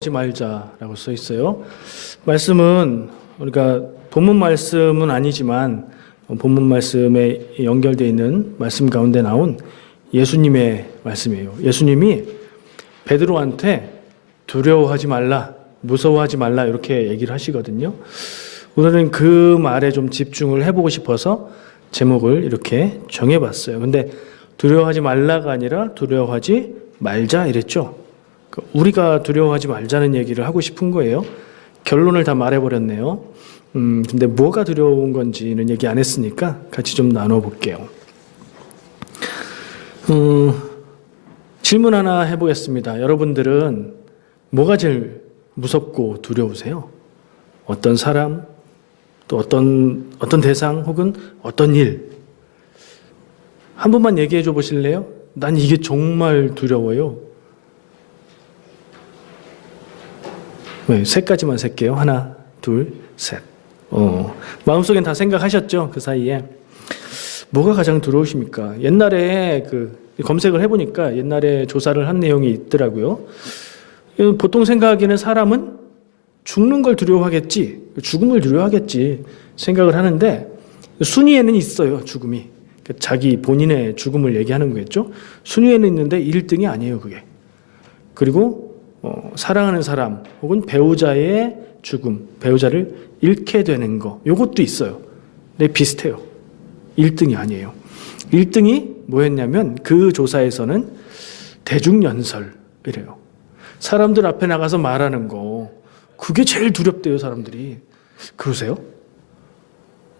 하지 말자라고 써 있어요. 말씀은 우리가 본문 말씀은 아니지만 본문 말씀에 연결되어 있는 말씀 가운데 나온 예수님의 말씀이에요. 예수님이 베드로한테 두려워하지 말라, 무서워하지 말라 이렇게 얘기를 하시거든요. 오늘은 그 말에 좀 집중을 해보고 싶어서 제목을 이렇게 정해봤어요. 근데 두려워하지 말라가 아니라 두려워하지 말자 이랬죠. 우리가 두려워하지 말자는 얘기를 하고 싶은 거예요. 결론을 다 말해버렸네요. 근데 뭐가 두려운 건지는 얘기 안 했으니까 같이 좀 나눠볼게요. 질문 하나 해보겠습니다. 여러분들은 뭐가 제일 무섭고 두려우세요? 어떤 사람, 또 어떤 대상 혹은 어떤 일? 한 번만 얘기해 줘 보실래요? 난 이게 정말 두려워요. 네, 세 가지만 셀게요. 하나, 둘, 셋. 마음속엔 다 생각하셨죠? 그 사이에. 뭐가 가장 두려우십니까? 옛날에 검색을 해보니까 옛날에 조사를 한 내용이 있더라고요. 보통 생각하기에는 사람은 죽는 걸 두려워하겠지, 죽음을 두려워하겠지 생각을 하는데 순위에는 있어요, 죽음이. 자기 본인의 죽음을 얘기하는 거겠죠? 순위에는 있는데 1등이 아니에요, 그게. 그리고 사랑하는 사람 혹은 배우자의 죽음, 배우자를 잃게 되는 거, 요것도 있어요. 근데 비슷해요. 1등이 아니에요. 1등이 뭐였냐면 그 조사에서는 대중연설이래요. 사람들 앞에 나가서 말하는 거, 그게 제일 두렵대요, 사람들이. 그러세요?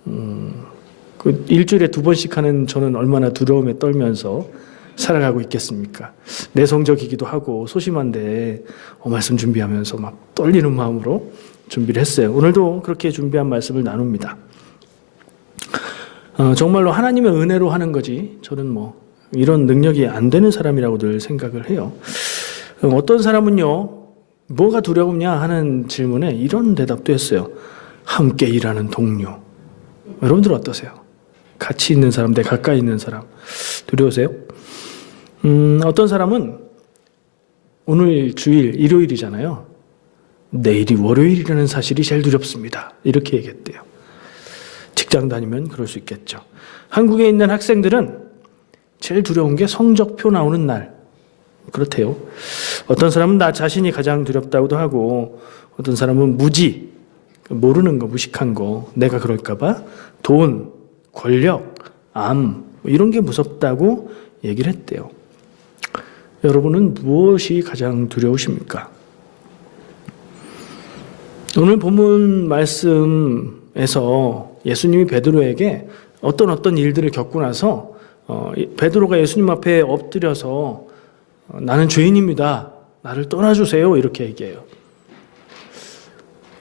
그 일주일에 2번씩 하는 저는 얼마나 두려움에 떨면서 살아가고 있겠습니까? 내성적이기도 하고 소심한데 말씀 준비하면서 막 떨리는 마음으로 준비를 했어요. 오늘도 그렇게 준비한 말씀을 나눕니다. 정말로 하나님의 은혜로 하는 거지 저는 이런 능력이 안 되는 사람이라고 늘 생각을 해요. 어떤 사람은요, 뭐가 두려우냐 하는 질문에 이런 대답도 했어요. 함께 일하는 동료. 여러분들 어떠세요? 같이 있는 사람, 내 가까이 있는 사람 두려우세요? 어떤 사람은 오늘 주일 일요일이잖아요. 내일이 월요일이라는 사실이 제일 두렵습니다. 이렇게 얘기했대요. 직장 다니면 그럴 수 있겠죠. 한국에 있는 학생들은 제일 두려운 게 성적표 나오는 날. 그렇대요. 어떤 사람은 나 자신이 가장 두렵다고도 하고, 어떤 사람은 무지, 모르는 거, 무식한 거, 내가 그럴까 봐, 돈, 권력, 암 이런 게 무섭다고 얘기를 했대요. 여러분은 무엇이 가장 두려우십니까? 오늘 본문 말씀에서 예수님이 베드로에게 어떤 일들을 겪고 나서 베드로가 예수님 앞에 엎드려서 나는 죄인입니다. 나를 떠나주세요. 이렇게 얘기해요.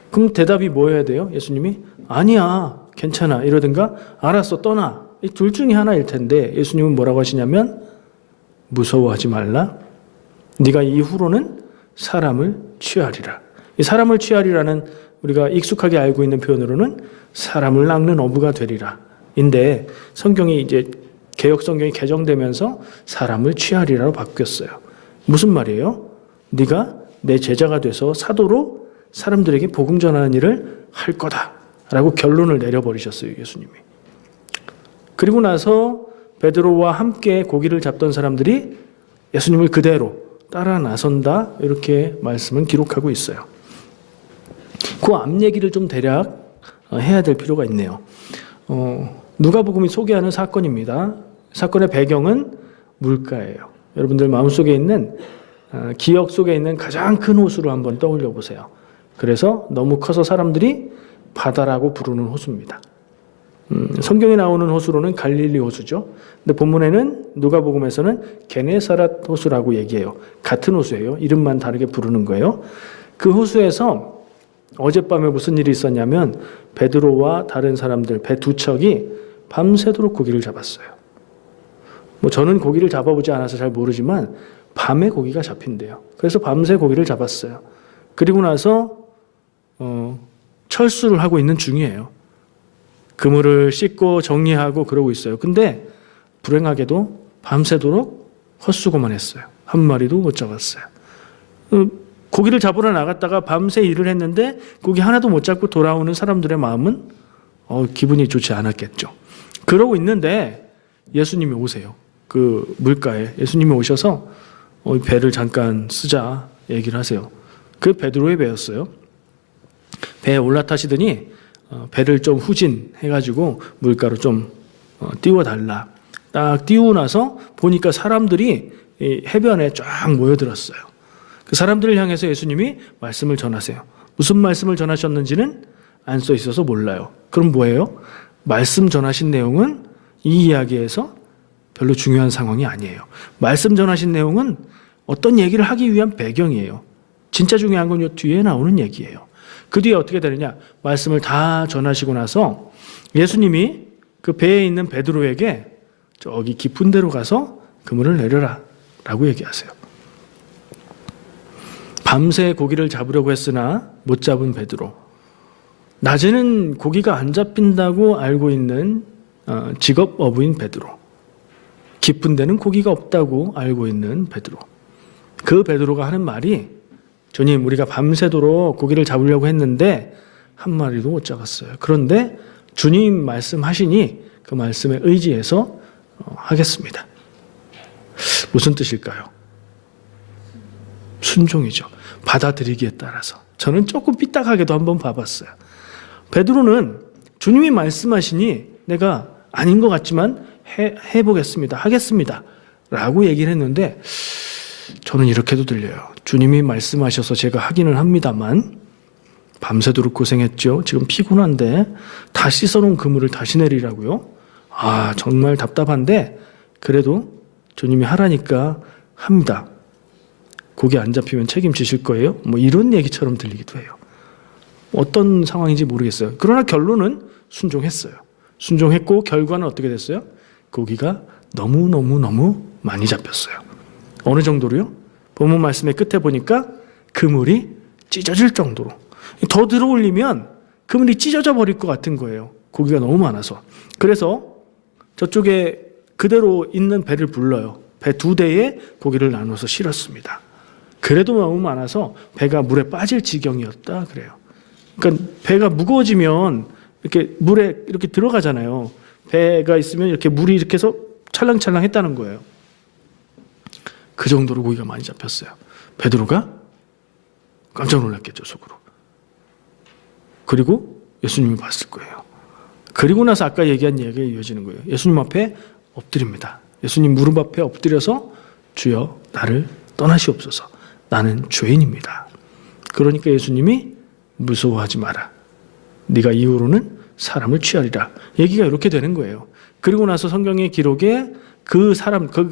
그럼 대답이 뭐여야 돼요? 예수님이 아니야, 괜찮아 이러든가 알았어, 떠나. 이 둘 중에 하나일 텐데 예수님은 뭐라고 하시냐면 무서워하지 말라. 네가 이후로는 사람을 취하리라. 이 사람을 취하리라는 우리가 익숙하게 알고 있는 표현으로는 사람을 낚는 어부가 되리라. 인데 성경이 이제 개역 성경이 개정되면서 사람을 취하리라로 바뀌었어요. 무슨 말이에요? 네가 내 제자가 돼서 사도로 사람들에게 복음 전하는 일을 할 거다라고 결론을 내려버리셨어요, 예수님이. 그리고 나서 베드로와 함께 고기를 잡던 사람들이 예수님을 그대로 따라 나선다 이렇게 말씀은 기록하고 있어요. 그 앞 얘기를 좀 대략 해야 될 필요가 있네요. 누가복음이 소개하는 사건입니다. 사건의 배경은 물가예요. 여러분들 마음속에 있는 기억 속에 있는 가장 큰 호수를 한번 떠올려 보세요. 그래서 너무 커서 사람들이 바다라고 부르는 호수입니다. 성경에 나오는 호수로는 갈릴리 호수죠. 근데 본문에는 누가복음에서는 게네사렛 호수라고 얘기해요. 같은 호수예요. 이름만 다르게 부르는 거예요. 그 호수에서 어젯밤에 무슨 일이 있었냐면 베드로와 다른 사람들 배 2척이 밤새도록 고기를 잡았어요. 저는 고기를 잡아보지 않아서 잘 모르지만 밤에 고기가 잡힌대요. 그래서 밤새 고기를 잡았어요. 그리고 나서 철수를 하고 있는 중이에요. 그물을 씻고 정리하고 그러고 있어요. 근데 불행하게도 밤새도록 헛수고만 했어요. 한 마리도 못 잡았어요. 고기를 잡으러 나갔다가 밤새 일을 했는데 고기 하나도 못 잡고 돌아오는 사람들의 마음은 기분이 좋지 않았겠죠. 그러고 있는데 예수님이 오세요. 그 물가에 예수님이 오셔서 배를 잠깐 쓰자 얘기를 하세요. 그 베드로의 배였어요. 배에 올라타시더니 배를 좀 후진해가지고 물가로 좀 띄워달라. 딱 띄우고 나서 보니까 사람들이 해변에 쫙 모여들었어요. 그 사람들을 향해서 예수님이 말씀을 전하세요. 무슨 말씀을 전하셨는지는 안 써 있어서 몰라요. 그럼 뭐예요? 말씀 전하신 내용은 이 이야기에서 별로 중요한 상황이 아니에요. 말씀 전하신 내용은 어떤 얘기를 하기 위한 배경이에요. 진짜 중요한 건 이 뒤에 나오는 얘기예요. 그 뒤에 어떻게 되느냐? 말씀을 다 전하시고 나서 예수님이 그 배에 있는 베드로에게 저기 깊은 데로 가서 그물을 내려라 라고 얘기하세요. 밤새 고기를 잡으려고 했으나 못 잡은 베드로. 낮에는 고기가 안 잡힌다고 알고 있는 직업 어부인 베드로. 깊은 데는 고기가 없다고 알고 있는 베드로. 그 베드로가 하는 말이 주님 우리가 밤새도록 고기를 잡으려고 했는데 한 마리도 못 잡았어요. 그런데 주님 말씀하시니 그 말씀에 의지해서 하겠습니다. 무슨 뜻일까요? 순종이죠. 받아들이기에 따라서. 저는 조금 삐딱하게도 한번 봐봤어요. 베드로는 주님이 말씀하시니 내가 아닌 것 같지만 해보겠습니다. 하겠습니다. 라고 얘기를 했는데 저는 이렇게도 들려요. 주님이 말씀하셔서 제가 하기는 합니다만 밤새도록 고생했죠. 지금 피곤한데 다 씻어놓은 그물을 다시 내리라고요? 아 정말 답답한데 그래도 주님이 하라니까 합니다. 고기 안 잡히면 책임지실 거예요? 뭐 이런 얘기처럼 들리기도 해요. 어떤 상황인지 모르겠어요. 그러나 결론은 순종했어요. 순종했고 결과는 어떻게 됐어요? 고기가 너무 많이 잡혔어요. 어느 정도로요? 본문 말씀의 끝에 보니까 그물이 찢어질 정도로. 더 들어올리면 그물이 찢어져 버릴 것 같은 거예요. 고기가 너무 많아서. 그래서 저쪽에 그대로 있는 배를 불러요. 배 2대에 고기를 나눠서 실었습니다. 그래도 너무 많아서 배가 물에 빠질 지경이었다 그래요. 그러니까 배가 무거워지면 이렇게 물에 이렇게 들어가잖아요. 배가 있으면 이렇게 물이 이렇게 해서 찰랑찰랑 했다는 거예요. 그 정도로 고기가 많이 잡혔어요. 베드로가 깜짝 놀랐겠죠, 속으로. 그리고 예수님이 봤을 거예요. 그리고 나서 아까 얘기한 이야기가 이어지는 거예요. 예수님 앞에 엎드립니다. 예수님 무릎 앞에 엎드려서 주여 나를 떠나시옵소서. 나는 죄인입니다. 그러니까 예수님이 무서워하지 마라. 네가 이후로는 사람을 취하리라. 얘기가 이렇게 되는 거예요. 그리고 나서 성경의 기록에 그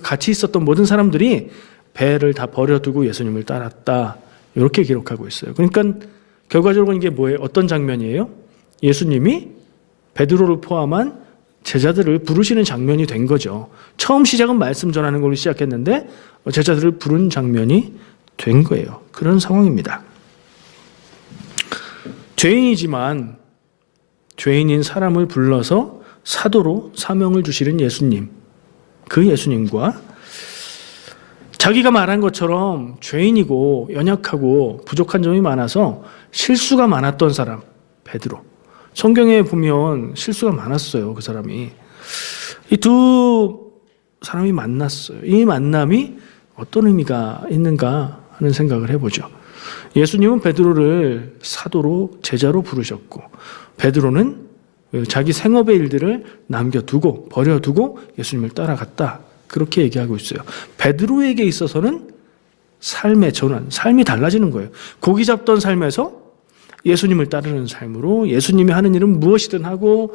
같이 있었던 모든 사람들이 배를 다 버려두고 예수님을 따랐다. 이렇게 기록하고 있어요. 그러니까 결과적으로 이게 뭐예요? 어떤 장면이에요? 예수님이 베드로를 포함한 제자들을 부르시는 장면이 된 거죠. 처음 시작은 말씀 전하는 걸로 시작했는데 제자들을 부른 장면이 된 거예요. 그런 상황입니다. 죄인이지만 죄인인 사람을 불러서 사도로 사명을 주시는 예수님, 그 예수님과 자기가 말한 것처럼 죄인이고 연약하고 부족한 점이 많아서 실수가 많았던 사람, 베드로. 성경에 보면 실수가 많았어요. 그 사람이. 이 두 사람이 만났어요. 이 만남이 어떤 의미가 있는가 하는 생각을 해보죠. 예수님은 베드로를 사도로 제자로 부르셨고 베드로는 자기 생업의 일들을 남겨두고 버려두고 예수님을 따라갔다. 그렇게 얘기하고 있어요. 베드로에게 있어서는 삶의 전환, 삶이 달라지는 거예요. 고기 잡던 삶에서 예수님을 따르는 삶으로 예수님이 하는 일은 무엇이든 하고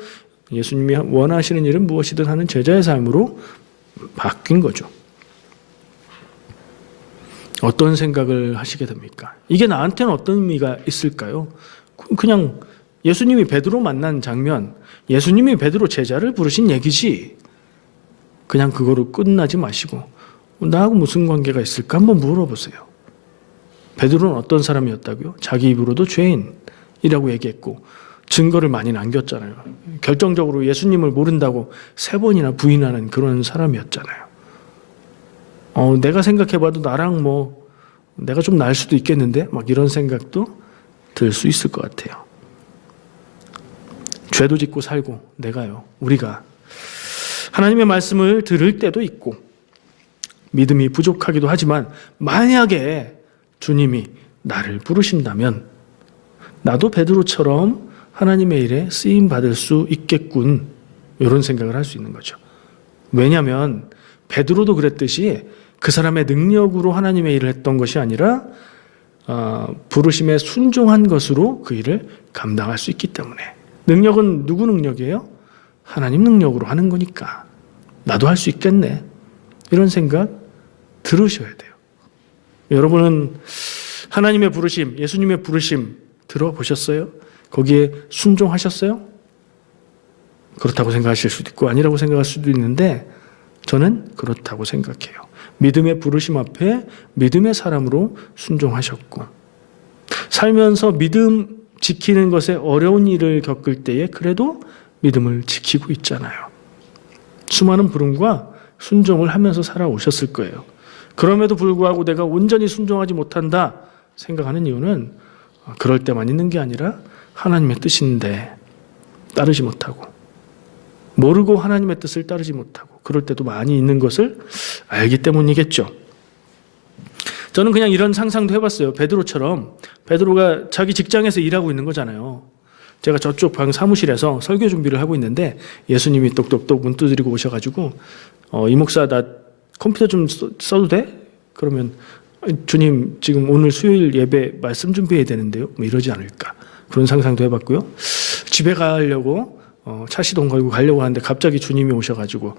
예수님이 원하시는 일은 무엇이든 하는 제자의 삶으로 바뀐 거죠. 어떤 생각을 하시게 됩니까? 이게 나한테는 어떤 의미가 있을까요? 그냥 예수님이 베드로 만난 장면, 예수님이 베드로 제자를 부르신 얘기지 그냥 그거로 끝나지 마시고 나하고 무슨 관계가 있을까 한번 물어보세요. 베드로는 어떤 사람이었다고요? 자기 입으로도 죄인이라고 얘기했고 증거를 많이 남겼잖아요. 결정적으로 예수님을 모른다고 3번이나 부인하는 그런 사람이었잖아요. 내가 생각해봐도 나랑 내가 좀 나을 수도 있겠는데 막 이런 생각도 들 수 있을 것 같아요. 죄도 짓고 살고 우리가 하나님의 말씀을 들을 때도 있고 믿음이 부족하기도 하지만 만약에 주님이 나를 부르신다면 나도 베드로처럼 하나님의 일에 쓰임 받을 수 있겠군, 이런 생각을 할 수 있는 거죠. 왜냐하면 베드로도 그랬듯이 그 사람의 능력으로 하나님의 일을 했던 것이 아니라 부르심에 순종한 것으로 그 일을 감당할 수 있기 때문에. 능력은 누구 능력이에요? 하나님 능력으로 하는 거니까 나도 할 수 있겠네, 이런 생각 들으셔야 돼요. 여러분은 하나님의 부르심, 예수님의 부르심 들어보셨어요? 거기에 순종하셨어요? 그렇다고 생각하실 수도 있고 아니라고 생각할 수도 있는데 저는 그렇다고 생각해요. 믿음의 부르심 앞에 믿음의 사람으로 순종하셨고, 살면서 믿음 지키는 것에 어려운 일을 겪을 때에 그래도 믿음을 지키고 있잖아요. 수많은 부름과 순종을 하면서 살아오셨을 거예요. 그럼에도 불구하고 내가 온전히 순종하지 못한다 생각하는 이유는 그럴 때만 있는 게 아니라 하나님의 뜻인데 따르지 못하고, 모르고 하나님의 뜻을 따르지 못하고 그럴 때도 많이 있는 것을 알기 때문이겠죠. 저는 그냥 이런 상상도 해봤어요. 베드로처럼, 베드로가 자기 직장에서 일하고 있는 거잖아요. 제가 저쪽 방 사무실에서 설교 준비를 하고 있는데 예수님이 똑똑똑 문 두드리고 오셔가지고 이 목사 나 컴퓨터 좀 써도 돼? 그러면 주님 지금 오늘 수요일 예배 말씀 준비해야 되는데요, 뭐 이러지 않을까, 그런 상상도 해봤고요. 집에 가려고 차 시동 걸고 가려고 하는데 갑자기 주님이 오셔가지고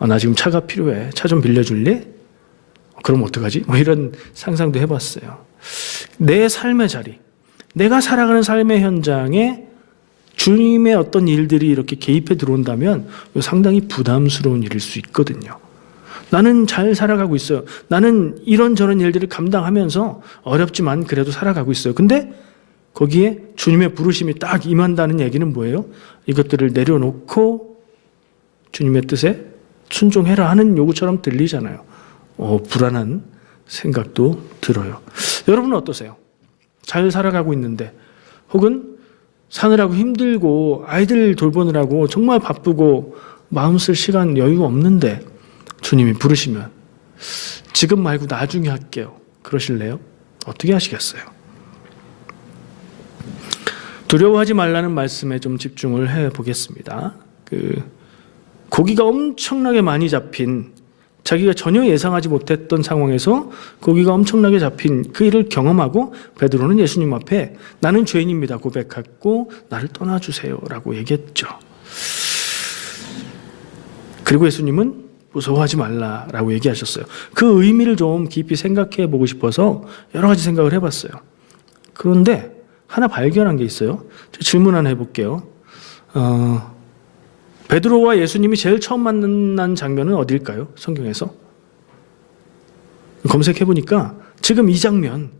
나 지금 차가 필요해, 차 좀 빌려줄래? 그럼 어떡하지? 뭐 이런 상상도 해봤어요. 내 삶의 자리, 내가 살아가는 삶의 현장에 주님의 어떤 일들이 이렇게 개입해 들어온다면 상당히 부담스러운 일일 수 있거든요. 나는 잘 살아가고 있어요. 나는 이런저런 일들을 감당하면서 어렵지만 그래도 살아가고 있어요. 근데 거기에 주님의 부르심이 딱 임한다는 얘기는 뭐예요? 이것들을 내려놓고 주님의 뜻에 순종해라 하는 요구처럼 들리잖아요. 불안한 생각도 들어요. 여러분은 어떠세요? 잘 살아가고 있는데, 혹은 사느라고 힘들고 아이들 돌보느라고 정말 바쁘고 마음 쓸 시간 여유가 없는데 주님이 부르시면 지금 말고 나중에 할게요, 그러실래요? 어떻게 하시겠어요? 두려워하지 말라는 말씀에 좀 집중을 해보겠습니다. 고기가 엄청나게 많이 잡힌, 자기가 전혀 예상하지 못했던 상황에서 고기가 엄청나게 잡힌 그 일을 경험하고 베드로는 예수님 앞에 나는 죄인입니다 고백하고 나를 떠나주세요 라고 얘기했죠. 그리고 예수님은 무서워하지 말라라고 얘기하셨어요. 그 의미를 좀 깊이 생각해 보고 싶어서 여러 가지 생각을 해봤어요. 그런데 하나 발견한 게 있어요. 질문 하나 해볼게요. 베드로와 예수님이 제일 처음 만난 장면은 어딜까요? 성경에서 검색해보니까 지금 이 장면,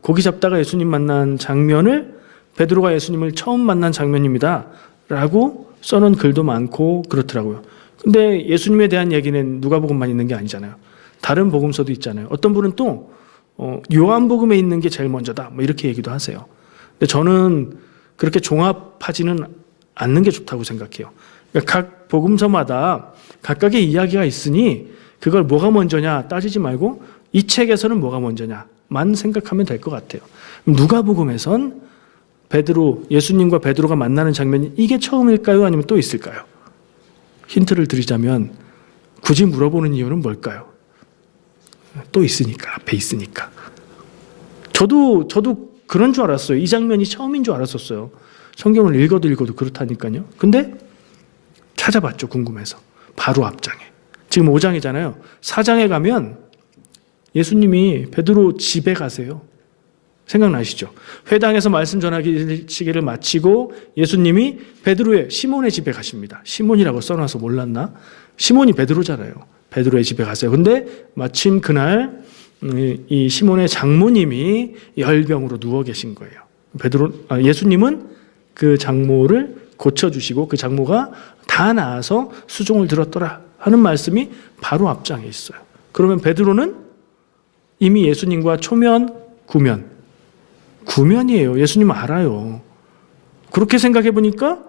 고기 잡다가 예수님 만난 장면을 베드로가 예수님을 처음 만난 장면입니다 라고 써놓은 글도 많고 그렇더라고요. 근데 예수님에 대한 얘기는 누가복음만 있는 게 아니잖아요. 다른 복음서도 있잖아요. 어떤 분은 또 요한복음에 있는 게 제일 먼저다 뭐 이렇게 얘기도 하세요. 근데 저는 그렇게 종합하지는 않는 게 좋다고 생각해요. 그러니까 각 복음서마다 각각의 이야기가 있으니 그걸 뭐가 먼저냐 따지지 말고 이 책에서는 뭐가 먼저냐만 생각하면 될 것 같아요. 누가복음에선 예수님과 베드로가 만나는 장면이 이게 처음일까요? 아니면 또 있을까요? 힌트를 드리자면 굳이 물어보는 이유는 뭘까요? 또 있으니까, 앞에 있으니까. 저도 그런 줄 알았어요. 이 장면이 처음인 줄 알았었어요. 성경을 읽어도 그렇다니까요. 근데 찾아봤죠, 궁금해서. 바로 앞장에. 지금 5장이잖아요. 4장에 가면 예수님이 베드로 집에 가세요. 생각나시죠? 회당에서 말씀 전하기를 마치고 예수님이 베드로의 시몬의 집에 가십니다. 시몬이라고 써놔서 몰랐나? 시몬이 베드로잖아요. 베드로의 집에 가세요. 근데 마침 그날 이 시몬의 장모님이 열병으로 누워 계신 거예요. 예수님은 그 장모를 고쳐주시고 그 장모가 다 나아서 수종을 들었더라 하는 말씀이 바로 앞장에 있어요. 그러면 베드로는 이미 예수님과 초면, 구면이에요. 예수님 알아요. 그렇게 생각해 보니까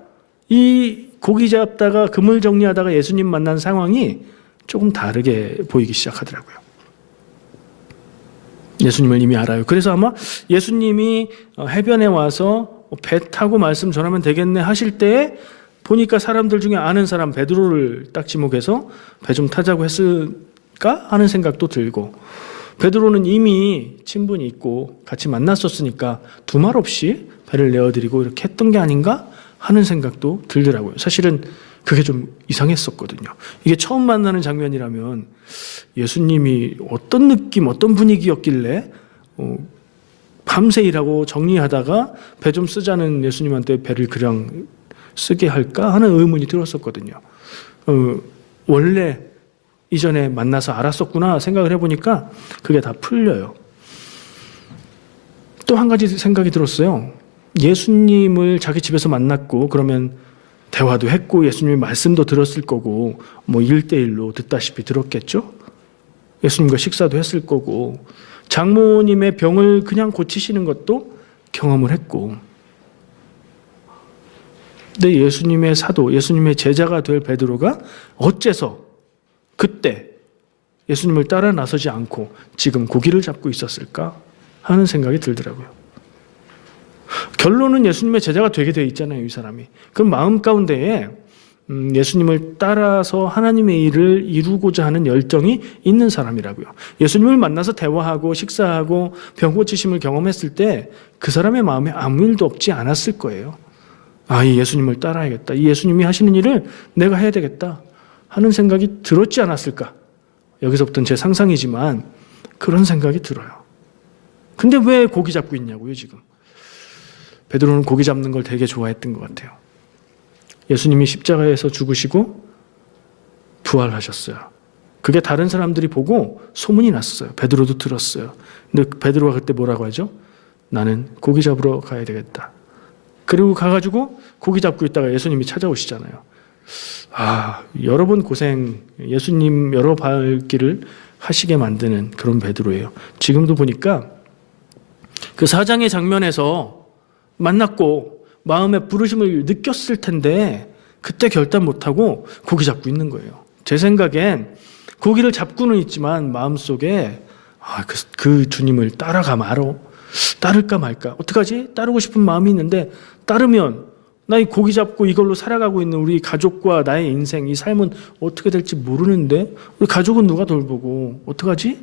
이 고기 잡다가 그물 정리하다가 예수님 만난 상황이 조금 다르게 보이기 시작하더라고요. 예수님을 이미 알아요. 그래서 아마 예수님이 해변에 와서 배 타고 말씀 전하면 되겠네 하실 때에 보니까 사람들 중에 아는 사람 베드로를 딱 지목해서 배 좀 타자고 했을까 하는 생각도 들고, 베드로는 이미 친분이 있고 같이 만났었으니까 두말 없이 배를 내어드리고 이렇게 했던 게 아닌가 하는 생각도 들더라고요. 사실은 그게 좀 이상했었거든요. 이게 처음 만나는 장면이라면 예수님이 어떤 느낌, 어떤 분위기였길래 밤새 일하고 정리하다가 배 좀 쓰자는 예수님한테 배를 그냥 쓰게 할까 하는 의문이 들었었거든요. 원래 이전에 만나서 알았었구나 생각을 해보니까 그게 다 풀려요. 또 한 가지 생각이 들었어요. 예수님을 자기 집에서 만났고 그러면 대화도 했고 예수님의 말씀도 들었을 거고 뭐 1대1로 듣다시피 들었겠죠. 예수님과 식사도 했을 거고 장모님의 병을 그냥 고치시는 것도 경험을 했고, 근데 예수님의 사도, 예수님의 제자가 될 베드로가 어째서 그때 예수님을 따라 나서지 않고 지금 고기를 잡고 있었을까 하는 생각이 들더라고요. 결론은 예수님의 제자가 되게 돼 있잖아요, 이 사람이. 그럼 마음 가운데에 예수님을 따라서 하나님의 일을 이루고자 하는 열정이 있는 사람이라고요. 예수님을 만나서 대화하고 식사하고 병 고치심을 경험했을 때 그 사람의 마음에 아무 일도 없지 않았을 거예요. 아, 이 예수님을 따라야겠다. 이 예수님이 하시는 일을 내가 해야 되겠다 하는 생각이 들었지 않았을까? 여기서부터는 제 상상이지만 그런 생각이 들어요. 근데 왜 고기 잡고 있냐고요, 지금. 베드로는 고기 잡는 걸 되게 좋아했던 것 같아요. 예수님이 십자가에서 죽으시고 부활하셨어요. 그게 다른 사람들이 보고 소문이 났어요. 베드로도 들었어요. 근데 베드로가 그때 뭐라고 하죠? 나는 고기 잡으러 가야 되겠다. 그리고 가가지고 고기 잡고 있다가 예수님이 찾아오시잖아요. 아, 여러 번 고생, 예수님 여러 발길을 하시게 만드는 그런 베드로예요. 지금도 보니까 그 4장의 장면에서 만났고 마음의 부르심을 느꼈을 텐데 그때 결단 못하고 고기 잡고 있는 거예요. 제 생각엔 고기를 잡고는 있지만 마음속에 그 주님을 따를까 말까, 어떡하지? 따르고 싶은 마음이 있는데 따르면 나 이 고기 잡고 이걸로 살아가고 있는 우리 가족과 나의 인생, 이 삶은 어떻게 될지 모르는데 우리 가족은 누가 돌보고 어떡하지?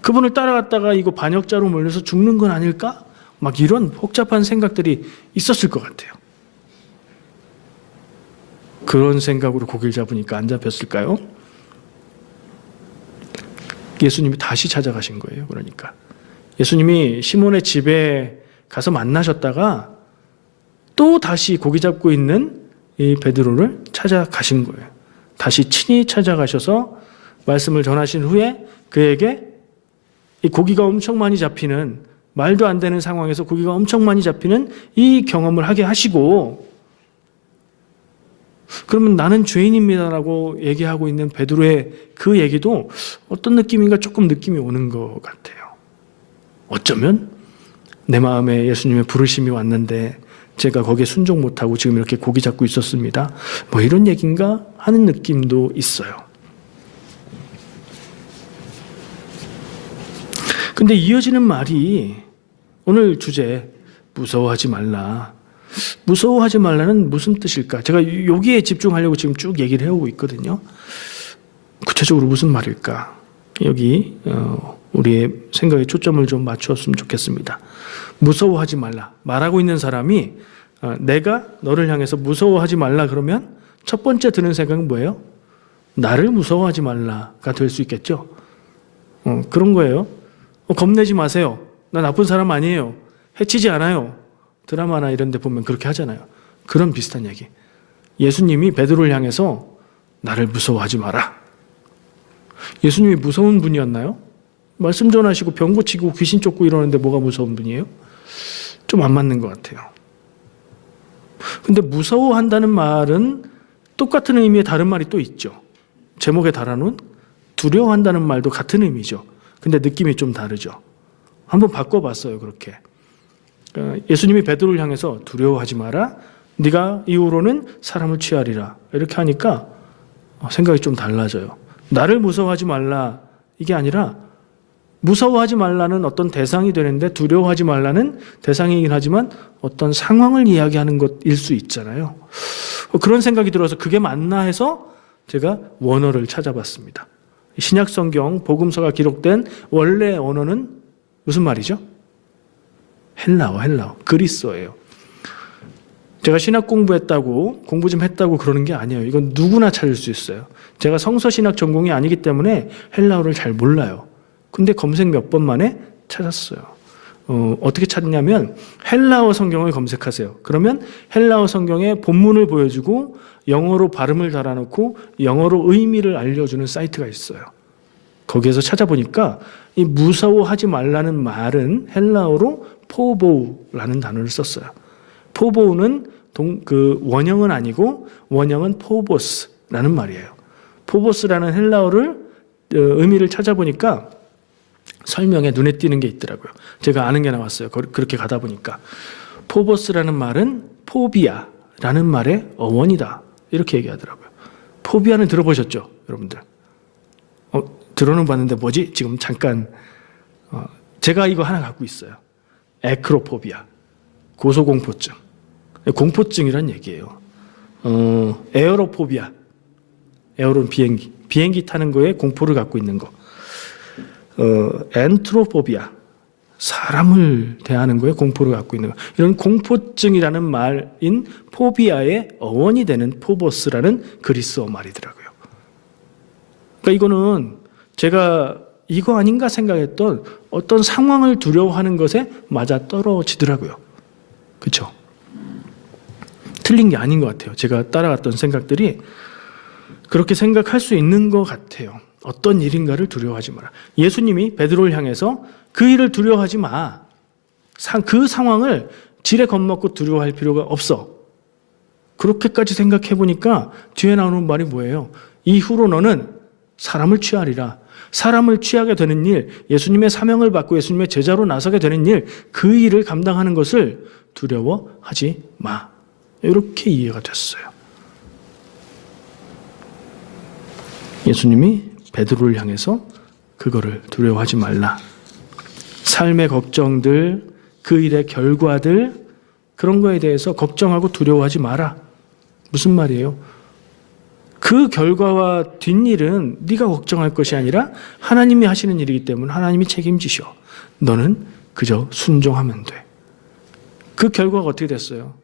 그분을 따라갔다가 이거 반역자로 몰려서 죽는 건 아닐까? 막 이런 복잡한 생각들이 있었을 것 같아요. 그런 생각으로 고기를 잡으니까 안 잡혔을까요? 예수님이 다시 찾아가신 거예요. 그러니까 예수님이 시몬의 집에 가서 만나셨다가 또 다시 고기 잡고 있는 이 베드로를 찾아가신 거예요. 다시 친히 찾아가셔서 말씀을 전하신 후에 그에게 이 고기가 엄청 많이 잡히는, 말도 안 되는 상황에서 고기가 엄청 많이 잡히는 이 경험을 하게 하시고, 그러면 나는 죄인입니다라고 얘기하고 있는 베드로의 그 얘기도 어떤 느낌인가 조금 느낌이 오는 것 같아요. 어쩌면 내 마음에 예수님의 부르심이 왔는데 제가 거기에 순종 못하고 지금 이렇게 고기 잡고 있었습니다. 뭐 이런 얘기인가 하는 느낌도 있어요. 근데 이어지는 말이 오늘 주제 무서워하지 말라. 무서워하지 말라는 무슨 뜻일까? 제가 여기에 집중하려고 지금 쭉 얘기를 해오고 있거든요. 구체적으로 무슨 말일까? 여기 우리의 생각에 초점을 좀 맞추었으면 좋겠습니다. 무서워하지 말라. 말하고 있는 사람이 내가 너를 향해서 무서워하지 말라 그러면 첫 번째 드는 생각은 뭐예요? 나를 무서워하지 말라가 될 수 있겠죠. 그런 거예요. 겁내지 마세요. 나 나쁜 사람 아니에요. 해치지 않아요. 드라마나 이런 데 보면 그렇게 하잖아요. 그런 비슷한 얘기. 예수님이 베드로를 향해서 나를 무서워하지 마라. 예수님이 무서운 분이었나요? 말씀 전하시고 병 고치고 귀신 쫓고 이러는데 뭐가 무서운 분이에요? 좀 안 맞는 것 같아요. 근데 무서워한다는 말은 똑같은 의미의 다른 말이 또 있죠. 제목에 달아놓은 두려워한다는 말도 같은 의미죠. 근데 느낌이 좀 다르죠. 한번 바꿔봤어요. 그렇게. 예수님이 베드로를 향해서 두려워하지 마라. 네가 이후로는 사람을 취하리라. 이렇게 하니까 생각이 좀 달라져요. 나를 무서워하지 말라. 이게 아니라 무서워하지 말라는 어떤 대상이 되는데 두려워하지 말라는 대상이긴 하지만 어떤 상황을 이야기하는 것일 수 있잖아요. 그런 생각이 들어서 그게 맞나 해서 제가 원어를 찾아봤습니다. 신약성경 복음서가 기록된 원래 언어는 무슨 말이죠? 헬라어, 그리스어예요. 제가 신학 공부했다고 공부 좀 했다고 그러는 게 아니에요. 이건 누구나 찾을 수 있어요. 제가 성서신학 전공이 아니기 때문에 헬라어를 잘 몰라요. 근데 검색 몇 번 만에 찾았어요. 어떻게 찾냐면 헬라어 성경을 검색하세요. 그러면 헬라어 성경의 본문을 보여주고 영어로 발음을 달아놓고 영어로 의미를 알려주는 사이트가 있어요. 거기에서 찾아보니까 이 무서워하지 말라는 말은 헬라어로 포보우라는 단어를 썼어요. 포보우는 원형은 아니고 원형은 포보스라는 말이에요. 포보스라는 헬라어를 의미를 찾아보니까 설명에 눈에 띄는 게 있더라고요. 제가 아는 게 나왔어요. 그렇게 가다 보니까 포보스라는 말은 포비아라는 말의 어원이다. 이렇게 얘기하더라고요. 포비아는 들어보셨죠? 여러분들. 들어는 봤는데 뭐지? 지금 잠깐 제가 이거 하나 갖고 있어요. 에크로포비아. 고소공포증. 공포증이란 얘기예요. 에어로포비아. 에어로는 비행기 타는 거에 공포를 갖고 있는 거. 엔트로포비아. 사람을 대하는 거에 공포를 갖고 있는 거. 이런 공포증이라는 말인 포비아의 어원이 되는 포보스라는 그리스어 말이더라고요. 그러니까 이거는 제가 이거 아닌가 생각했던 어떤 상황을 두려워하는 것에 맞아 떨어지더라고요. 그렇죠? 틀린 게 아닌 것 같아요. 제가 따라갔던 생각들이 그렇게 생각할 수 있는 것 같아요. 어떤 일인가를 두려워하지 마라. 예수님이 베드로를 향해서 그 일을 두려워하지 마. 그 상황을 지레 겁먹고 두려워할 필요가 없어. 그렇게까지 생각해 보니까 뒤에 나오는 말이 뭐예요? 이후로 너는 사람을 취하리라. 사람을 취하게 되는 일, 예수님의 사명을 받고 예수님의 제자로 나서게 되는 일, 그 일을 감당하는 것을 두려워하지 마. 이렇게 이해가 됐어요. 예수님이 베드로를 향해서 그거를 두려워하지 말라. 삶의 걱정들, 그 일의 결과들, 그런 거에 대해서 걱정하고 두려워하지 마라. 무슨 말이에요? 그 결과와 뒷일은 네가 걱정할 것이 아니라 하나님이 하시는 일이기 때문에 하나님이 책임지셔. 너는 그저 순종하면 돼. 그 결과가 어떻게 됐어요?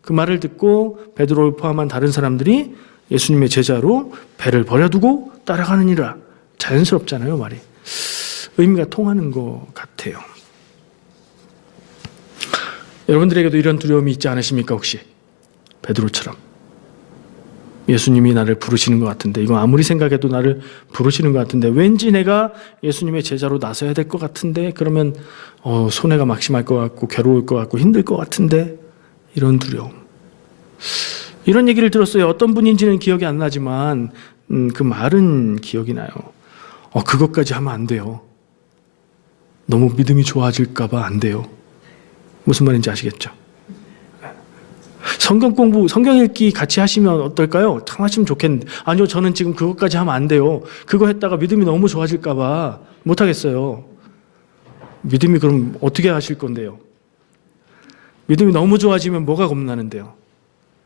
그 말을 듣고 베드로를 포함한 다른 사람들이 예수님의 제자로 배를 버려두고 따라가는 일이라. 자연스럽잖아요, 말이. 의미가 통하는 것 같아요. 여러분들에게도 이런 두려움이 있지 않으십니까, 혹시? 베드로처럼. 예수님이 나를 부르시는 것 같은데, 이거 아무리 생각해도 나를 부르시는 것 같은데, 왠지 내가 예수님의 제자로 나서야 될 것 같은데, 그러면 손해가 막심할 것 같고 괴로울 것 같고 힘들 것 같은데, 이런 두려움. 이런 얘기를 들었어요. 어떤 분인지는 기억이 안 나지만 그 말은 기억이 나요. 그것까지 하면 안 돼요. 너무 믿음이 좋아질까 봐 안 돼요. 무슨 말인지 아시겠죠? 성경 공부, 성경 읽기 같이 하시면 어떨까요? 참 하시면 좋겠는데. 아니요, 저는 지금 그것까지 하면 안 돼요. 그거 했다가 믿음이 너무 좋아질까 봐 못 하겠어요. 믿음이 그럼 어떻게 하실 건데요? 믿음이 너무 좋아지면 뭐가 겁나는데요?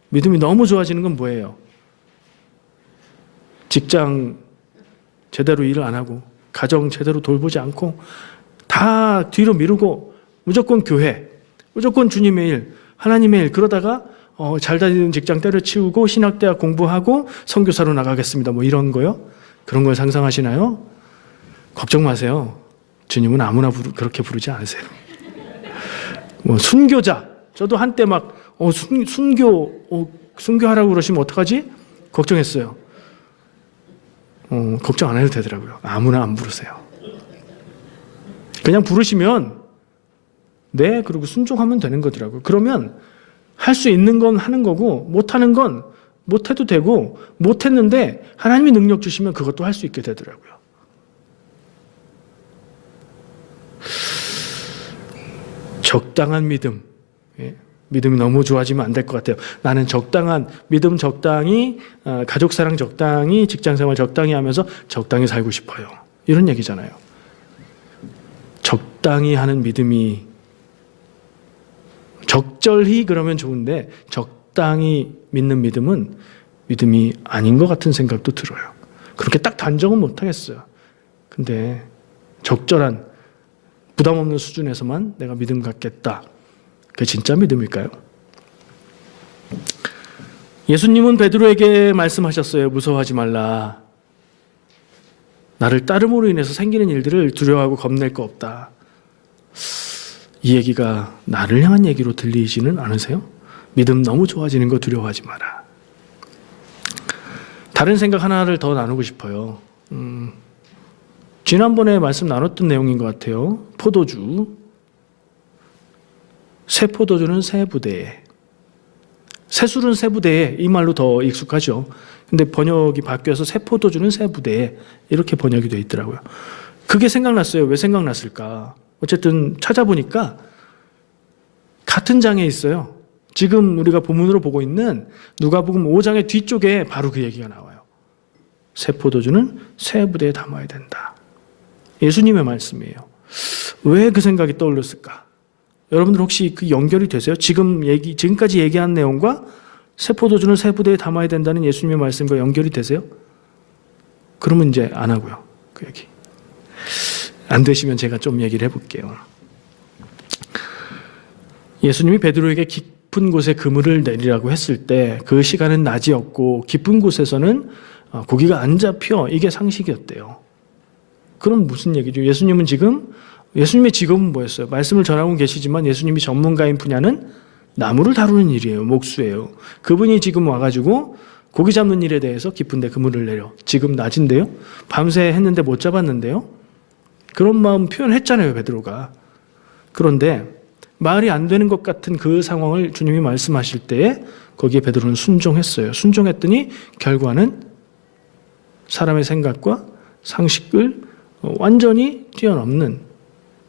믿음이 너무 좋아지는 건 뭐예요? 직장 제대로 일을 안 하고 가정 제대로 돌보지 않고 다 뒤로 미루고 무조건 교회, 무조건 주님의 일, 하나님의 일, 그러다가 잘 다니는 직장 때려치우고 신학대학 공부하고 선교사로 나가겠습니다. 뭐 이런 거요? 그런 걸 상상하시나요? 걱정 마세요. 주님은 아무나 그렇게 부르지 않으세요. 뭐 순교자, 저도 한때 막 순교하라고 그러시면 어떡하지? 걱정했어요. 걱정 안 해도 되더라고요. 아무나 안 부르세요. 그냥 부르시면 네, 그리고 순종하면 되는 거더라고요. 그러면 할 수 있는 건 하는 거고 못하는 건 못해도 되고 못했는데 하나님이 능력 주시면 그것도 할 수 있게 되더라고요. 적당한 믿음. 믿음이 너무 좋아지면 안 될 것 같아요. 나는 적당한 믿음, 적당히 가족 사랑 적당히, 직장 생활 적당히 하면서 적당히 살고 싶어요. 이런 얘기잖아요. 적당히 하는 믿음이, 적절히 그러면 좋은데 적당히 믿는 믿음은 믿음이 아닌 것 같은 생각도 들어요. 그렇게 딱 단정은 못 하겠어요. 근데 적절한 부담 없는 수준에서만 내가 믿음 갖겠다. 그게 진짜 믿음일까요? 예수님은 베드로에게 말씀하셨어요. 무서워하지 말라. 나를 따름으로 인해서 생기는 일들을 두려워하고 겁낼 거 없다. 이 얘기가 나를 향한 얘기로 들리지는 않으세요? 믿음 너무 좋아지는 거 두려워하지 마라. 다른 생각 하나를 더 나누고 싶어요. 지난번에 말씀 나눴던 내용인 것 같아요. 포도주. 새 포도주는 새 부대에, 새술은 새 부대에, 이 말로 더 익숙하죠. 근데 번역이 바뀌어서 새 포도주는 새 부대에 이렇게 번역이 되어 있더라고요. 그게 생각났어요. 왜 생각났을까? 어쨌든 찾아보니까 같은 장에 있어요. 지금 우리가 본문으로 보고 있는 누가복음 5장의 뒤쪽에 바로 그 얘기가 나와요. 새 포도주는 새 부대에 담아야 된다. 예수님의 말씀이에요. 왜 그 생각이 떠올렸을까? 여러분들 혹시 그 연결이 되세요? 지금까지 얘기한 내용과 새 포도주는 새 부대에 담아야 된다는 예수님의 말씀과 연결이 되세요? 그러면 이제 안 하고요. 그 얘기. 안 되시면 제가 좀 얘기를 해볼게요. 예수님이 베드로에게 깊은 곳에 그물을 내리라고 했을 때 그 시간은 낮이었고 깊은 곳에서는 고기가 안 잡혀, 이게 상식이었대요. 그럼 무슨 얘기죠? 예수님의 직업은 뭐였어요? 말씀을 전하고 계시지만 예수님이 전문가인 분야는 나무를 다루는 일이에요. 목수예요. 그분이 지금 와가지고 고기 잡는 일에 대해서 깊은 데 그물을 내려. 지금 낮인데요? 밤새 했는데 못 잡았는데요? 그런 마음 표현했잖아요, 베드로가. 그런데 말이 안 되는 것 같은 그 상황을 주님이 말씀하실 때에 거기에 베드로는 순종했어요. 순종했더니 결과는 사람의 생각과 상식을 완전히 뛰어넘는,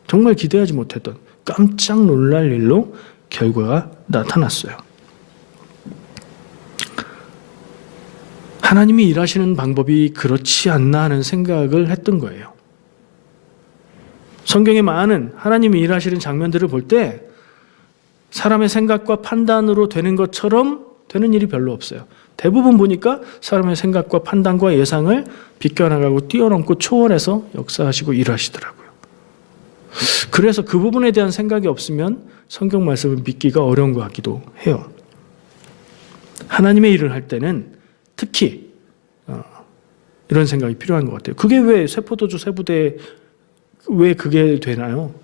정말 기대하지 못했던 깜짝 놀랄 일로 결과가 나타났어요. 하나님이 일하시는 방법이 그렇지 않나 하는 생각을 했던 거예요. 성경에 많은 하나님이 일하시는 장면들을 볼 때 사람의 생각과 판단으로 되는 것처럼 되는 일이 별로 없어요. 대부분 보니까 사람의 생각과 판단과 예상을 비껴나가고 뛰어넘고 초월해서 역사하시고 일하시더라고요. 그래서 그 부분에 대한 생각이 없으면 성경 말씀을 믿기가 어려운 것 같기도 해요. 하나님의 일을 할 때는 특히 이런 생각이 필요한 것 같아요. 그게 왜 새포도주 새부대에 왜 그게 되나요?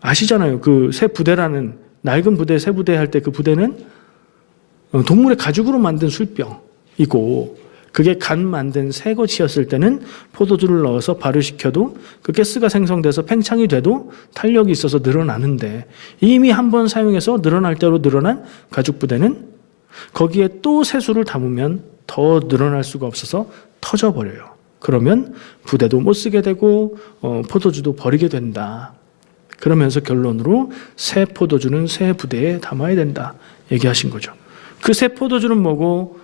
아시잖아요. 그 새 부대라는, 낡은 부대, 새 부대 할 때 그 부대는 동물의 가죽으로 만든 술병이고, 그게 간 만든 새 것이었을 때는 포도주를 넣어서 발효시켜도 그 가스가 생성돼서 팽창이 돼도 탄력이 있어서 늘어나는데, 이미 한 번 사용해서 늘어날 대로 늘어난 가죽 부대는 거기에 또 새술을 담으면 더 늘어날 수가 없어서 터져버려요. 그러면 부대도 못 쓰게 되고 포도주도 버리게 된다. 그러면서 결론으로 새 포도주는 새 부대에 담아야 된다 얘기하신 거죠. 그 새 포도주는 뭐고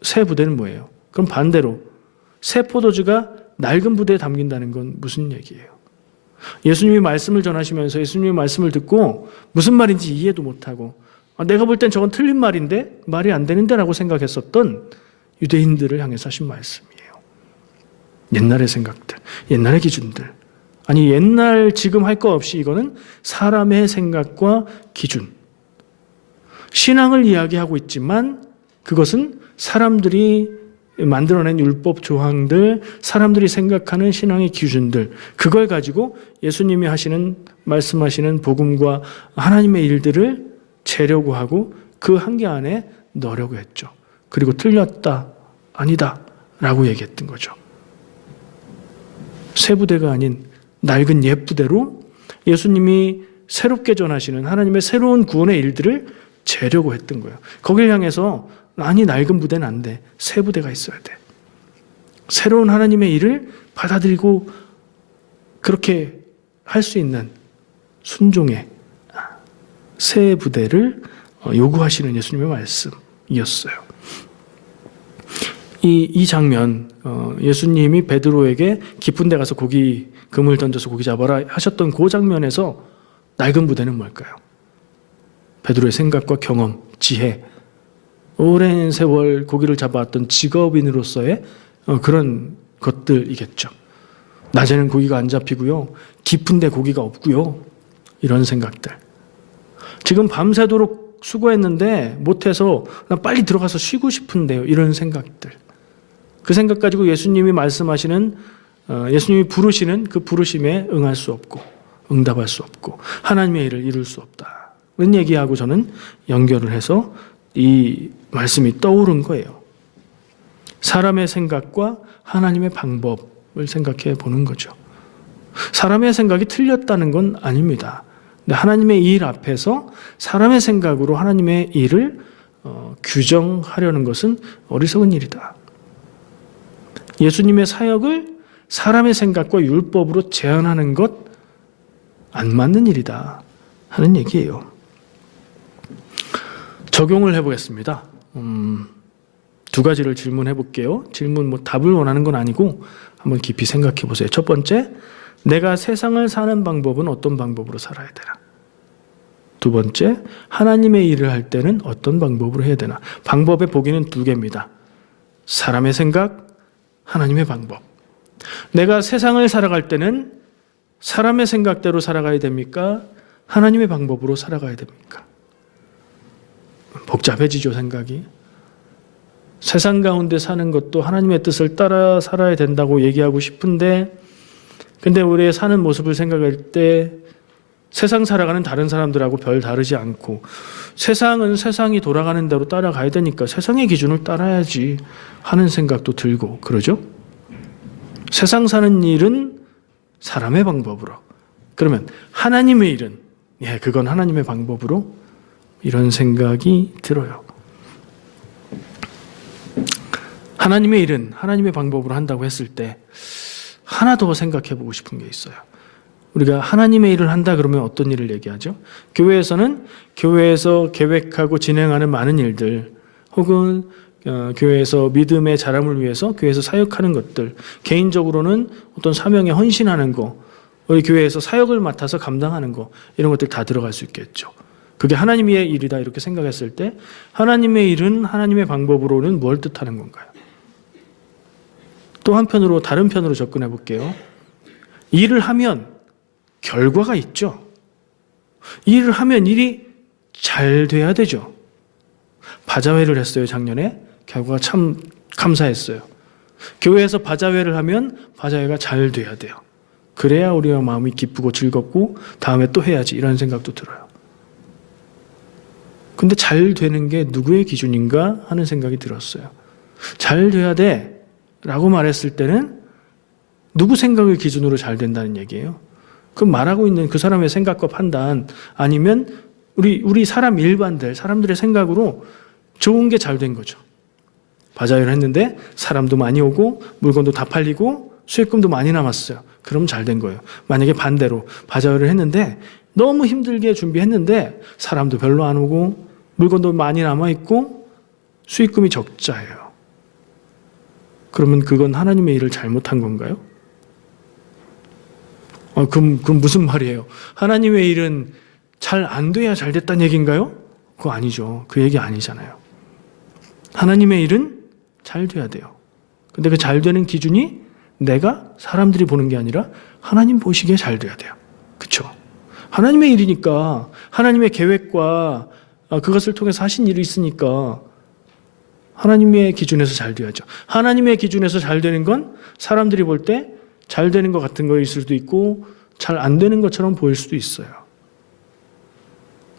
새 부대는 뭐예요? 그럼 반대로 새 포도주가 낡은 부대에 담긴다는 건 무슨 얘기예요? 예수님이 말씀을 전하시면서 예수님의 말씀을 듣고 무슨 말인지 이해도 못하고 내가 볼 땐 저건 틀린 말인데, 말이 안 되는데 라고 생각했었던 유대인들을 향해서 하신 말씀이에요. 옛날의 생각들, 옛날의 기준들. 아니, 옛날 지금 할 거 없이 이거는 사람의 생각과 기준. 신앙을 이야기하고 있지만 그것은 사람들이 만들어낸 율법 조항들, 사람들이 생각하는 신앙의 기준들, 그걸 가지고 예수님이 말씀하시는 복음과 하나님의 일들을 재려고 하고 그 한계 안에 넣으려고 했죠. 그리고 틀렸다, 아니다 라고 얘기했던 거죠. 새 부대가 아닌 낡은 옛 부대로 예수님이 새롭게 전하시는 하나님의 새로운 구원의 일들을 재려고 했던 거예요. 거길 향해서 아니, 낡은 부대는 안 돼. 새 부대가 있어야 돼. 새로운 하나님의 일을 받아들이고 그렇게 할 수 있는 순종의 새 부대를 요구하시는 예수님의 말씀이었어요. 이 장면, 예수님이 베드로에게 깊은 데 가서 그물 던져서 고기 잡아라 하셨던 그 장면에서 낡은 부대는 뭘까요? 베드로의 생각과 경험, 지혜, 오랜 세월 고기를 잡아왔던 직업인으로서의 그런 것들이겠죠. 낮에는 고기가 안 잡히고요. 깊은 데 고기가 없고요. 이런 생각들. 지금 밤새도록 수고했는데 못해서 난 빨리 들어가서 쉬고 싶은데요. 이런 생각들. 그 생각 가지고 예수님이 말씀하시는, 예수님이 부르시는 그 부르심에 응할 수 없고 응답할 수 없고 하나님의 일을 이룰 수 없다. 이런 얘기하고 저는 연결을 해서 이 말씀이 떠오른 거예요. 사람의 생각과 하나님의 방법을 생각해 보는 거죠. 사람의 생각이 틀렸다는 건 아닙니다. 근데 하나님의 일 앞에서 사람의 생각으로 하나님의 일을 규정하려는 것은 어리석은 일이다. 예수님의 사역을 사람의 생각과 율법으로 제한하는 것 안 맞는 일이다 하는 얘기예요. 적용을 해보겠습니다. 두 가지를 질문해 볼게요. 질문 답을 원하는 건 아니고 한번 깊이 생각해 보세요. 첫 번째, 내가 세상을 사는 방법은 어떤 방법으로 살아야 되나? 두 번째, 하나님의 일을 할 때는 어떤 방법으로 해야 되나? 방법의 보기는 두 개입니다. 사람의 생각, 하나님의 방법. 내가 세상을 살아갈 때는 사람의 생각대로 살아가야 됩니까? 하나님의 방법으로 살아가야 됩니까? 복잡해지죠, 생각이. 세상 가운데 사는 것도 하나님의 뜻을 따라 살아야 된다고 얘기하고 싶은데, 근데 우리의 사는 모습을 생각할 때 세상 살아가는 다른 사람들하고 별 다르지 않고, 세상은 세상이 돌아가는 대로 따라가야 되니까 세상의 기준을 따라야지 하는 생각도 들고 그러죠. 세상 사는 일은 사람의 방법으로, 그러면 하나님의 일은 그건 하나님의 방법으로, 이런 생각이 들어요. 하나님의 일은 하나님의 방법으로 한다고 했을 때 하나 더 생각해 보고 싶은 게 있어요. 우리가 하나님의 일을 한다 그러면 어떤 일을 얘기하죠? 교회에서는 교회에서 계획하고 진행하는 많은 일들, 혹은 교회에서 믿음의 자람을 위해서 교회에서 사역하는 것들, 개인적으로는 어떤 사명에 헌신하는 거, 우리 교회에서 사역을 맡아서 감당하는 거, 이런 것들 다 들어갈 수 있겠죠. 그게 하나님의 일이다 이렇게 생각했을 때 하나님의 일은 하나님의 방법으로는 뭘 뜻하는 건가요? 또 한편으로 다른 편으로 접근해 볼게요. 일을 하면 결과가 있죠. 일을 하면 일이 잘 돼야 되죠. 바자회를 했어요, 작년에. 결과가 참 감사했어요. 교회에서 바자회를 하면 바자회가 잘 돼야 돼요. 그래야 우리가 마음이 기쁘고 즐겁고 다음에 또 해야지, 이런 생각도 들어요. 근데 잘 되는 게 누구의 기준인가 하는 생각이 들었어요. 잘 돼야 돼 라고 말했을 때는 누구 생각을 기준으로 잘 된다는 얘기예요? 그럼 말하고 있는 그 사람의 생각과 판단, 아니면 우리 사람 일반들, 사람들의 생각으로 좋은 게 잘 된 거죠. 바자회를 했는데 사람도 많이 오고 물건도 다 팔리고 수익금도 많이 남았어요. 그럼 잘 된 거예요. 만약에 반대로 바자회를 했는데 너무 힘들게 준비했는데 사람도 별로 안 오고 물건도 많이 남아있고 수익금이 적자예요. 그러면 그건 하나님의 일을 잘못한 건가요? 그럼 무슨 말이에요? 하나님의 일은 잘 안 돼야 잘 됐다는 얘기인가요? 그거 아니죠. 그 얘기 아니잖아요. 하나님의 일은 잘 돼야 돼요. 근데 그 잘 되는 기준이 내가 사람들이 보는 게 아니라 하나님 보시기에 잘 돼야 돼요. 그렇죠? 하나님의 일이니까, 하나님의 계획과 그것을 통해서 하신 일이 있으니까 하나님의 기준에서 잘 돼야죠. 하나님의 기준에서 잘 되는 건 사람들이 볼 때 잘 되는 것 같은 거일 수도 있고 잘 안 되는 것처럼 보일 수도 있어요.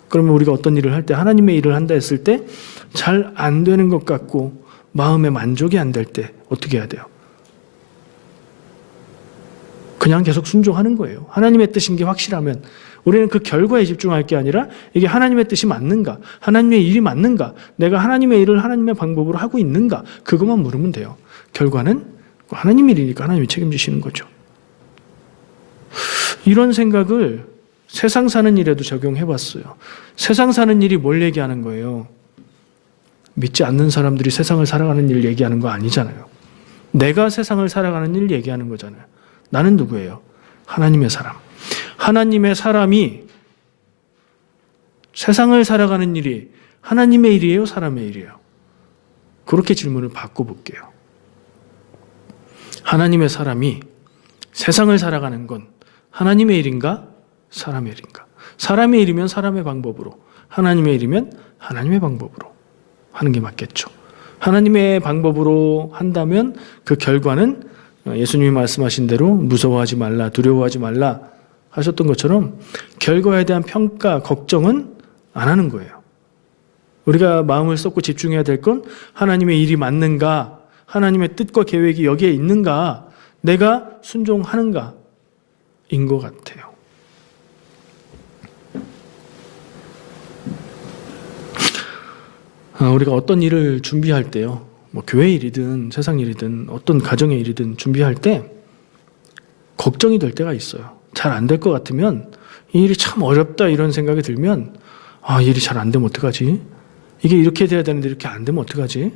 그러면 우리가 어떤 일을 할 때, 하나님의 일을 한다 했을 때 잘 안 되는 것 같고 마음에 만족이 안 될 때 어떻게 해야 돼요? 그냥 계속 순종하는 거예요. 하나님의 뜻인 게 확실하면 우리는 그 결과에 집중할 게 아니라 이게 하나님의 뜻이 맞는가? 하나님의 일이 맞는가? 내가 하나님의 일을 하나님의 방법으로 하고 있는가? 그것만 물으면 돼요. 결과는 하나님 일이니까 하나님이 책임지시는 거죠. 이런 생각을 세상 사는 일에도 적용해봤어요. 세상 사는 일이 뭘 얘기하는 거예요? 믿지 않는 사람들이 세상을 살아가는 일 얘기하는 거 아니잖아요. 내가 세상을 살아가는 일 얘기하는 거잖아요. 나는 누구예요? 하나님의 사람. 하나님의 사람이 세상을 살아가는 일이 하나님의 일이에요? 사람의 일이에요? 그렇게 질문을 바꿔볼게요. 하나님의 사람이 세상을 살아가는 건 하나님의 일인가? 사람의 일인가? 사람의 일이면 사람의 방법으로, 하나님의 일이면 하나님의 방법으로 하는 게 맞겠죠. 하나님의 방법으로 한다면 그 결과는 예수님이 말씀하신 대로 무서워하지 말라, 두려워하지 말라 하셨던 것처럼 결과에 대한 평가, 걱정은 안 하는 거예요. 우리가 마음을 쏟고 집중해야 될 건 하나님의 일이 맞는가, 하나님의 뜻과 계획이 여기에 있는가, 내가 순종하는가인 것 같아요. 우리가 어떤 일을 준비할 때요, 뭐 교회 일이든 세상 일이든 어떤 가정의 일이든 준비할 때 걱정이 될 때가 있어요. 잘 안 될 것 같으면 이 일이 참 어렵다 이런 생각이 들면 이 일이 잘 안 되면 어떡하지? 이게 이렇게 돼야 되는데 이렇게 안 되면 어떡하지?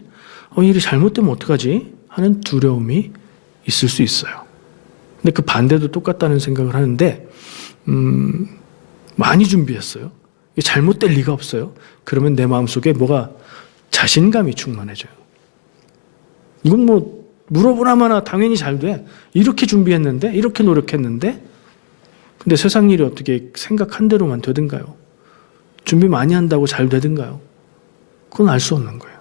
이 일이 잘못되면 어떡하지? 하는 두려움이 있을 수 있어요. 근데 그 반대도 똑같다는 생각을 하는데 많이 준비했어요. 이게 잘못될 리가 없어요. 그러면 내 마음속에 뭐가 자신감이 충만해져요. 이건 뭐 물어보나마나 당연히 잘 돼. 이렇게 준비했는데, 이렇게 노력했는데, 근데 세상 일이 어떻게 생각한 대로만 되든가요? 준비 많이 한다고 잘 되든가요? 그건 알 수 없는 거예요.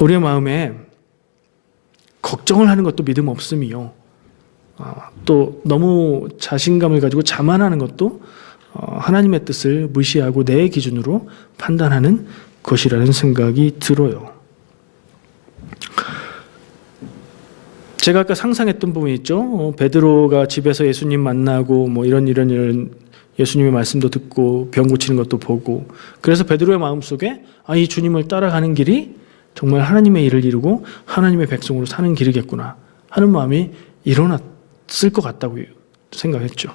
우리의 마음에 걱정을 하는 것도 믿음 없음이요. 또 너무 자신감을 가지고 자만하는 것도 하나님의 뜻을 무시하고 내 기준으로 판단하는 것이라는 생각이 들어요. 제가 아까 상상했던 부분이 있죠. 베드로가 집에서 예수님 만나고 뭐 이런 예수님의 말씀도 듣고 병 고치는 것도 보고, 그래서 베드로의 마음속에 이 주님을 따라가는 길이 정말 하나님의 일을 이루고 하나님의 백성으로 사는 길이겠구나 하는 마음이 일어났을 것 같다고 생각했죠.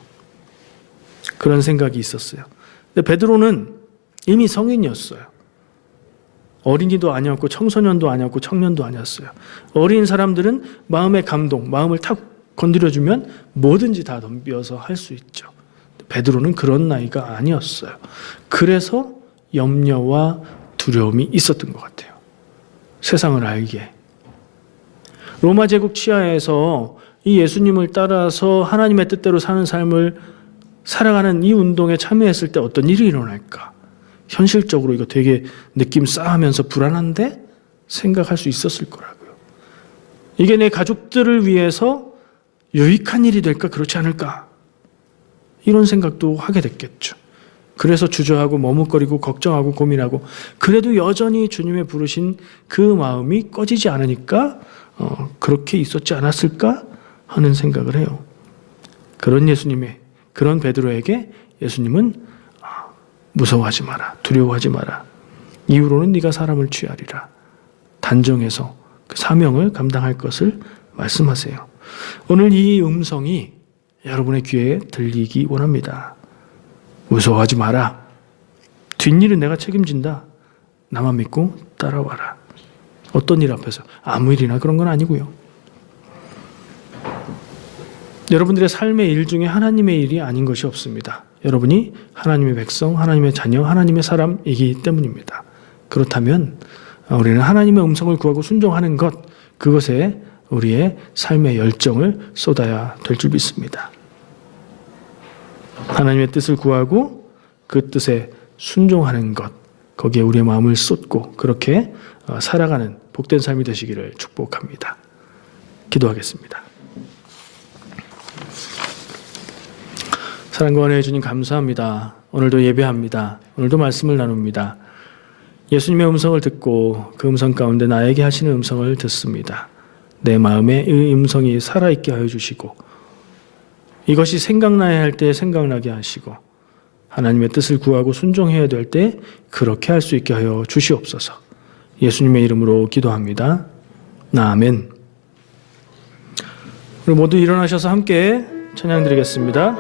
그런 생각이 있었어요. 근데 베드로는 이미 성인이었어요. 어린이도 아니었고 청소년도 아니었고 청년도 아니었어요. 어린 사람들은 마음의 감동, 마음을 탁 건드려주면 뭐든지 다 덤벼서 할 수 있죠. 베드로는 그런 나이가 아니었어요. 그래서 염려와 두려움이 있었던 것 같아요. 세상을 알기에. 로마 제국 치하에서 이 예수님을 따라서 하나님의 뜻대로 사는 삶을 살아가는 이 운동에 참여했을 때 어떤 일이 일어날까? 현실적으로 이거 되게 느낌 싸하면서 불안한데 생각할 수 있었을 거라고요. 이게 내 가족들을 위해서 유익한 일이 될까? 그렇지 않을까? 이런 생각도 하게 됐겠죠. 그래서 주저하고 머뭇거리고 걱정하고 고민하고, 그래도 여전히 주님의 부르신 그 마음이 꺼지지 않으니까 그렇게 있었지 않았을까 하는 생각을 해요. 그런 베드로에게 예수님은 무서워하지 마라, 두려워하지 마라, 이후로는 네가 사람을 취하리라 단정해서 그 사명을 감당할 것을 말씀하세요. 오늘 이 음성이 여러분의 귀에 들리기 원합니다. 무서워하지 마라. 뒷일은 내가 책임진다. 나만 믿고 따라와라. 어떤 일 앞에서 아무 일이나 그런 건 아니고요. 여러분들의 삶의 일 중에 하나님의 일이 아닌 것이 없습니다. 여러분이 하나님의 백성, 하나님의 자녀, 하나님의 사람이기 때문입니다. 그렇다면 우리는 하나님의 음성을 구하고 순종하는 것, 그것에 우리의 삶의 열정을 쏟아야 될 줄 믿습니다. 하나님의 뜻을 구하고 그 뜻에 순종하는 것, 거기에 우리의 마음을 쏟고 그렇게 살아가는 복된 삶이 되시기를 축복합니다. 기도하겠습니다. 사랑과 은혜의 주님 감사합니다. 오늘도 예배합니다. 오늘도 말씀을 나눕니다. 예수님의 음성을 듣고 그 음성 가운데 나에게 하시는 음성을 듣습니다. 내 마음에 이 음성이 살아있게 하여 주시고, 이것이 생각나야 할 때 생각나게 하시고, 하나님의 뜻을 구하고 순종해야 될 때 그렇게 할 수 있게 하여 주시옵소서. 예수님의 이름으로 기도합니다. 아멘. 우리 모두 일어나셔서 함께 찬양 드리겠습니다.